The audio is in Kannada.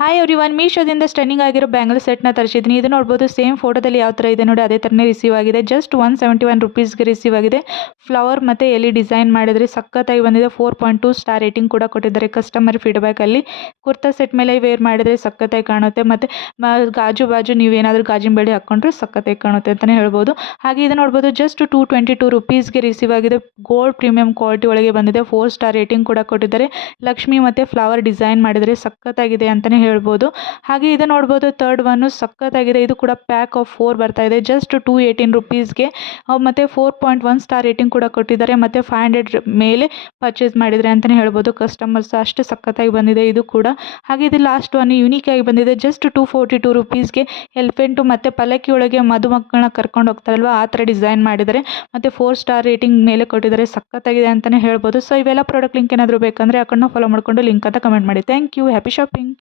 ಹಾಯ್ ಎವ್ರಿವನ್, ಮೀಶೋದಿಂದ ಸ್ಟನ್ನಿಂಗ್ ಆಗಿರೋ ಬ್ಯಾಂಗಲ್ ಸೆಟ್ನ ತರಿಸಿದ್ದೀನಿ. ಇದು ನೋಡ್ಬೋದು, ಸೇಮ್ ಫೋಟೋದಲ್ಲಿ ಯಾವ ಥರ ಇದೆ ನೋಡಿ ಅದೇ ಥರನೇ ರಿಸೀವ್ ಆಗಿದೆ. ಜಸ್ಟ್ 171 ರುಪೀಸ್ಗೆ ರಿಸೀವ್ ಆಗಿದೆ. ಫ್ಲವರ್ ಮತ್ತು ಎಲ್ಲಿ ಡಿಸೈನ್ ಮಾಡಿದರೆ ಸಖತ್ತಾಗಿ ಬಂದಿದೆ. 4.2 ಸ್ಟಾರ್ ರೇಟಿಂಗ್ ಕೂಡ ಕೊಟ್ಟಿದ್ದಾರೆ ಕಸ್ಟಮರ್ ಫೀಡ್ಬ್ಯಾಕಲ್ಲಿ. ಕುರ್ತಾ ಸೆಟ್ ಮೇಲೆ ವೇರ್ ಮಾಡಿದರೆ ಸಖತ್ತಾಗಿ ಕಾಣುತ್ತೆ. ಮತ್ತು ಗಾಜು ಬಾಜು ನೀವೇನಾದರೂ ಗಾಜಿನ ಬೆಳೆ ಹಾಕ್ಕೊಂಡ್ರೆ ಸಖತ್ತಾಗಿ ಕಾಣುತ್ತೆ ಅಂತಲೇ ಹೇಳ್ಬೋದು. ಹಾಗೆ ಇದು ನೋಡ್ಬೋದು, ಜಸ್ಟ್ 222 ರುಪೀಸ್ಗೆ ರಿಸೀವ್ ಆಗಿದೆ. ಗೋಲ್ಡ್ ಪ್ರೀಮಿಯಂ ಕ್ವಾಲಿಟಿ ಒಳಗೆ ಬಂದಿದೆ. 4 ಸ್ಟಾರ್ ರೇಟಿಂಗ್ ಕೂಡ ಕೊಟ್ಟಿದ್ದಾರೆ. ಲಕ್ಷ್ಮಿ ಮತ್ತು ಫ್ಲವರ್ ಡಿಸೈನ್ ಮಾಡಿದರೆ ಸಖತ್ತಾಗಿದೆ ಅಂತಲೇ ಹೇಳ್ಬೋದು. ಹಾಗೆ ಇದು ನೋಡ್ಬೋದು, ಥರ್ಡ್ ಒನ್ನು ಸಖತ್ತಾಗಿದೆ. ಇದು ಕೂಡ ಪ್ಯಾಕ್ ಆಫ್ 4 ಬರ್ತಾ ಇದೆ. ಜಸ್ಟ್ 218 ರುಪೀಸ್ಗೆ ಮತ್ತು 4.1 ಸ್ಟಾರ್ ರೇಟಿಂಗ್ ಕೂಡ ಕೊಟ್ಟಿದ್ದಾರೆ. ಮತ್ತು 500 ಮೇಲೆ ಪರ್ಚೇಸ್ ಮಾಡಿದರೆ ಅಂತಲೇ ಹೇಳ್ಬೋದು ಕಸ್ಟಮರ್ಸ್. ಅಷ್ಟು ಸಖತ್ತಾಗಿ ಬಂದಿದೆ ಇದು ಕೂಡ. ಹಾಗೆ ಇದು ಲಾಸ್ಟ್ ಒನ್ ಯುನೀಕ್ ಆಗಿ ಬಂದಿದೆ. ಜಸ್ಟ್ 242 ರುಪೀಸ್ಗೆ ಎಲಿಫೆಂಟು ಮತ್ತು ಪಲ್ಲಕ್ಕಿ ಒಳಗೆ ಮದುಮಕ್ಕಳನ್ನ ಕರ್ಕೊಂಡು ಹೋಗ್ತಾರಲ್ವ ಆ ಥರ ಡಿಸೈನ್ ಮಾಡಿದ್ದಾರೆ. ಮತ್ತು 4 ಸ್ಟಾರ್ ರೇಟಿಂಗ್ ಮೇಲೆ ಕೊಟ್ಟಿದ್ದಾರೆ. ಸಖತ್ತಾಗಿದೆ ಅಂತಲೇ ಹೇಳ್ಬೋದು. ಸೊ ಇವೆಲ್ಲ ಪ್ರಾಡಕ್ಟ್ ಲಿಂಕ್ ಏನಾದರೂ ಬೇಕಂದರೆ ಅಕೌಂಟ್ನ ಫಾಲೋ ಮಾಡಿಕೊಂಡು ಲಿಂಕ್ ಅಂತ ಕಮೆಂಟ್ ಮಾಡಿ. Thank you. Happy shopping.